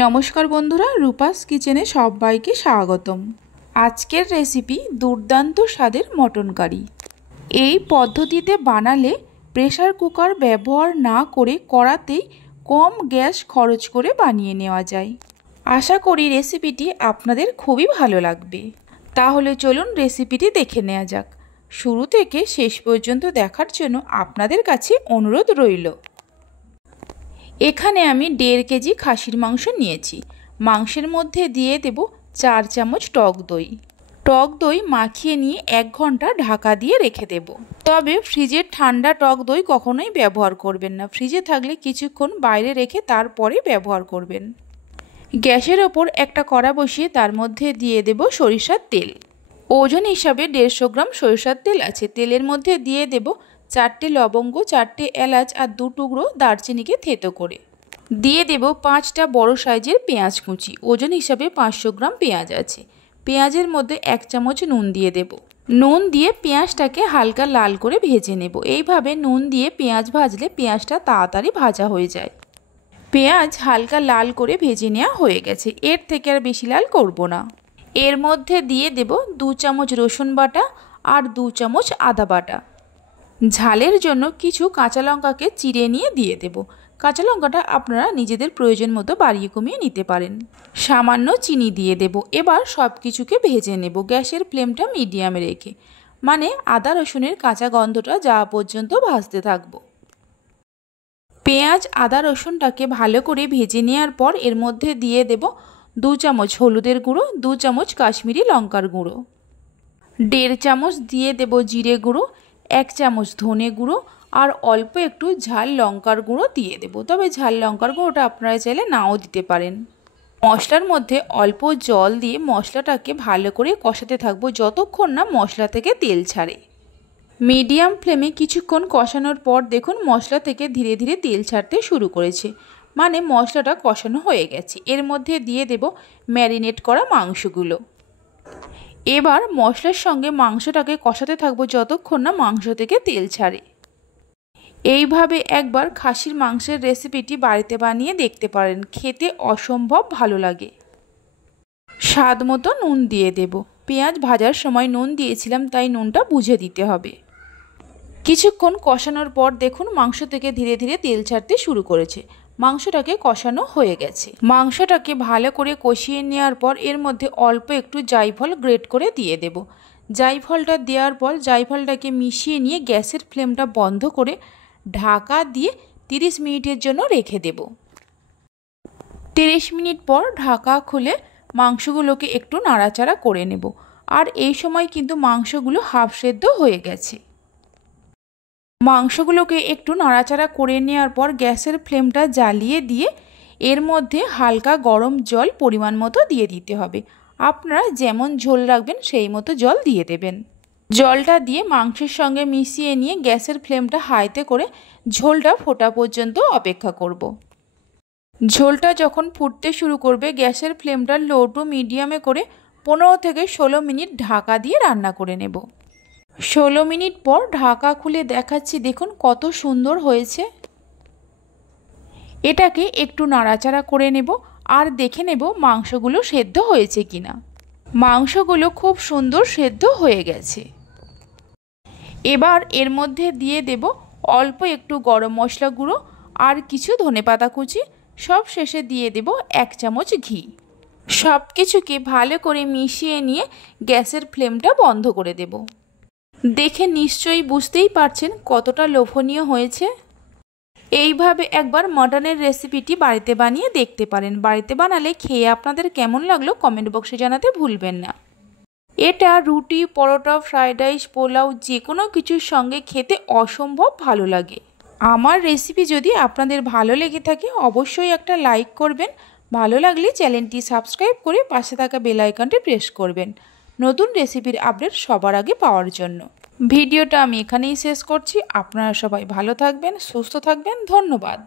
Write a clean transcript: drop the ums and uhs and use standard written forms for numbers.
নমস্কার বন্ধুরা, রূপাস কিচেনে সবাইকে স্বাগতম। আজকের রেসিপি দুর্দান্ত স্বাদের মটন কারি। এই পদ্ধতিতে বানালে প্রেসার কুকার ব্যবহার না করে কড়াতেই কম গ্যাস খরচ করে বানিয়ে নেওয়া যায়। আশা করি রেসিপিটি আপনাদের খুবই ভালো লাগবে। তাহলে চলুন রেসিপিটি দেখে নেওয়া যাক। শুরু থেকে শেষ পর্যন্ত দেখার জন্য আপনাদের কাছে অনুরোধ রইল। এখানে আমি 1.5 কেজি খাসির মাংস নিয়েছি। মাংসের মধ্যে দিয়ে দেব 4 চামচ টক দই। টক দই মাখিয়ে নিয়ে 1 ঘন্টা ঢাকা দিয়ে রেখে দেব। তবে ফ্রিজের ঠান্ডা টক দই কখনোই ব্যবহার করবেন না। ফ্রিজে থাকলে কিছুক্ষণ বাইরে রেখে তারপরে ব্যবহার করবেন। গ্যাসের ওপর একটা কড়া বসিয়ে তার মধ্যে দিয়ে দেব সরিষার তেল। ওজন হিসাবে 150 গ্রাম সরিষার তেল আছে। তেলের মধ্যে দিয়ে দেব 4টে লবঙ্গ, 4টে এলাচ আর 2 টুকরো দারচিনিকে থেতো করে। দিয়ে দেব 5টা বড় সাইজের পেঁয়াজ কুচি। ওজন হিসাবে 500 গ্রাম পেঁয়াজ আছে। পেঁয়াজের মধ্যে 1 চামচ নুন দিয়ে দেব। নুন দিয়ে পেঁয়াজটাকে হালকা লাল করে ভেজে নেব। এইভাবে নুন দিয়ে পেঁয়াজ ভাজলে পেঁয়াজটা তাড়াতাড়ি ভাজা হয়ে যায়। পেঁয়াজ হালকা লাল করে ভেজে নেওয়া হয়ে গেছে। এর থেকে আর বেশি লাল করব না। এর মধ্যে দিয়ে দেব 2 চামচ রসুন বাটা আর 2 চামচ আদা বাটা। ঝালের জন্য কিছু কাঁচা লঙ্কাকে চিড়ে নিয়ে দিয়ে দেব। কাঁচা লঙ্কাটা আপনারা নিজেদের প্রয়োজন মতো বাড়িয়ে কমিয়ে নিতে পারেন। সামান্য চিনি দিয়ে দেব। এবার সব কিছুকে ভেজে নেব গ্যাসের ফ্লেমটা মিডিয়ামে রেখে, মানে আদা রসুনের কাঁচা গন্ধটা যাওয়া পর্যন্ত ভাজতে থাকবো। পেঁয়াজ আদা রসুনটাকে ভালো করে ভেজে নেওয়ার পর এর মধ্যে দিয়ে দেব 2 চামচ হলুদের গুঁড়ো, 2 চামচ কাশ্মীরি লঙ্কার গুঁড়ো, 1.5 চামচ দিয়ে দেব জিরে গুঁড়ো, 1 চামচ ধনে গুঁড়ো আর অল্প একটু ঝাল লঙ্কার গুঁড়ো দিয়ে দেব। তবে ঝাল লঙ্কার গুঁড়োটা আপনারা চাইলে নাও দিতে পারেন। মশলার মধ্যে অল্প জল দিয়ে মশলাটাকে ভালো করে কষাতে থাকবো যতক্ষণ না মশলা থেকে তেল ছাড়ে। মিডিয়াম ফ্লেমে কিছুক্ষণ কষানোর পর দেখুন মশলা থেকে ধীরে ধীরে তেল ছাড়তে শুরু করেছে, মানে মশলাটা কষানো হয়ে গেছে। এর মধ্যে দিয়ে দেব ম্যারিনেট করা মাংসগুলো। এবার মশলার সঙ্গে মাংসটাকে কষাতে থাকবো যতক্ষণ না মাংস থেকে তেল ছাড়ে। এইভাবে একবার খাসির মাংসের রেসিপিটি বাড়িতে বানিয়ে দেখতে পারেন, খেতে অসম্ভব ভালো লাগে। স্বাদ মতো নুন দিয়ে দেব। পেঁয়াজ ভাজার সময় নুন দিয়েছিলাম, তাই নুনটা বুঝে দিতে হবে। কিছুক্ষণ কষানোর পর দেখুন মাংস থেকে ধীরে ধীরে তেল ছাড়তে শুরু করেছে। মাংসটাকে কষানো হয়ে গেছে। মাংসটাকে ভালো করে কষিয়ে নেওয়ার পর এর মধ্যে অল্প একটু জায়ফল গ্রেট করে দিয়ে দেব। জায়ফলটা দেওয়ার পর জায়ফলটাকে মিশিয়ে নিয়ে গ্যাসের ফ্লেমটা বন্ধ করে ঢাকা দিয়ে 30 মিনিটের জন্য রেখে দেব। 30 মিনিট পর ঢাকা খুলে মাংসগুলোকে একটু নাড়াচাড়া করে নেব। আর এই সময় কিন্তু মাংসগুলো হাফ সেদ্ধ হয়ে গেছে। মাংসগুলোকে একটু নাড়াচাড়া করে নেওয়ার পর গ্যাসের ফ্লেমটা জ্বালিয়ে দিয়ে এর মধ্যে হালকা গরম জল পরিমাণ মতো দিয়ে দিতে হবে। আপনারা যেমন ঝোল রাখবেন সেই মতো জল দিয়ে দেবেন। জলটা দিয়ে মাংসের সঙ্গে মিশিয়ে নিয়ে গ্যাসের ফ্লেমটা হাইতে করে ঝোলটা ফোটা পর্যন্ত অপেক্ষা করব। ঝোলটা যখন ফুটতে শুরু করবে গ্যাসের ফ্লেমটা লো টু মিডিয়ামে করে 15 থেকে 16 মিনিট ঢাকা দিয়ে রান্না করে নেব। 16 মিনিট পর ঢাকা খুলে দেখাচ্ছি, দেখুন কত সুন্দর হয়েছে। এটাকে একটু নাড়াচাড়া করে নেব আর দেখে নেব মাংসগুলো সেদ্ধ হয়েছে কিনা। মাংসগুলো খুব সুন্দর সেদ্ধ হয়ে গেছে। এবার এর মধ্যে দিয়ে দেব অল্প একটু গরম মশলা গুঁড়ো আর কিছু ধনেপাতা কুচি। সব শেষে দিয়ে দেব 1 চামচ ঘি। সব কিছুকে ভালো করে মিশিয়ে নিয়ে গ্যাসের ফ্লেমটা বন্ধ করে দেব। দেখে নিশ্চয়ই বুঝতেই পারছেন কতটা লোভনীয় হয়েছে। এইভাবে একবার মটনের রেসিপিটি বাড়িতে বানিয়ে দেখতে পারেন। বাড়িতে বানালে খেয়ে আপনাদের কেমন লাগলো কমেন্ট বক্সে জানাতে ভুলবেন না। এটা রুটি, পরোটা, ফ্রাইড রাইস, পোলাও যে কোনো কিছুর সঙ্গে খেতে অসম্ভব ভালো লাগে। আমার রেসিপি যদি আপনাদের ভালো লেগে থাকে অবশ্যই একটা লাইক করবেন। ভালো লাগলে চ্যানেলটি সাবস্ক্রাইব করে পাশে থাকা বেল আইকনটি প্রেস করবেন নতুন রেসিপির আপডেট সবার আগে পাওয়ার জন্য। ভিডিওটা আমি এখানেই শেষ করছি। আপনারা সবাই ভালো থাকবেন, সুস্থ থাকবেন। ধন্যবাদ।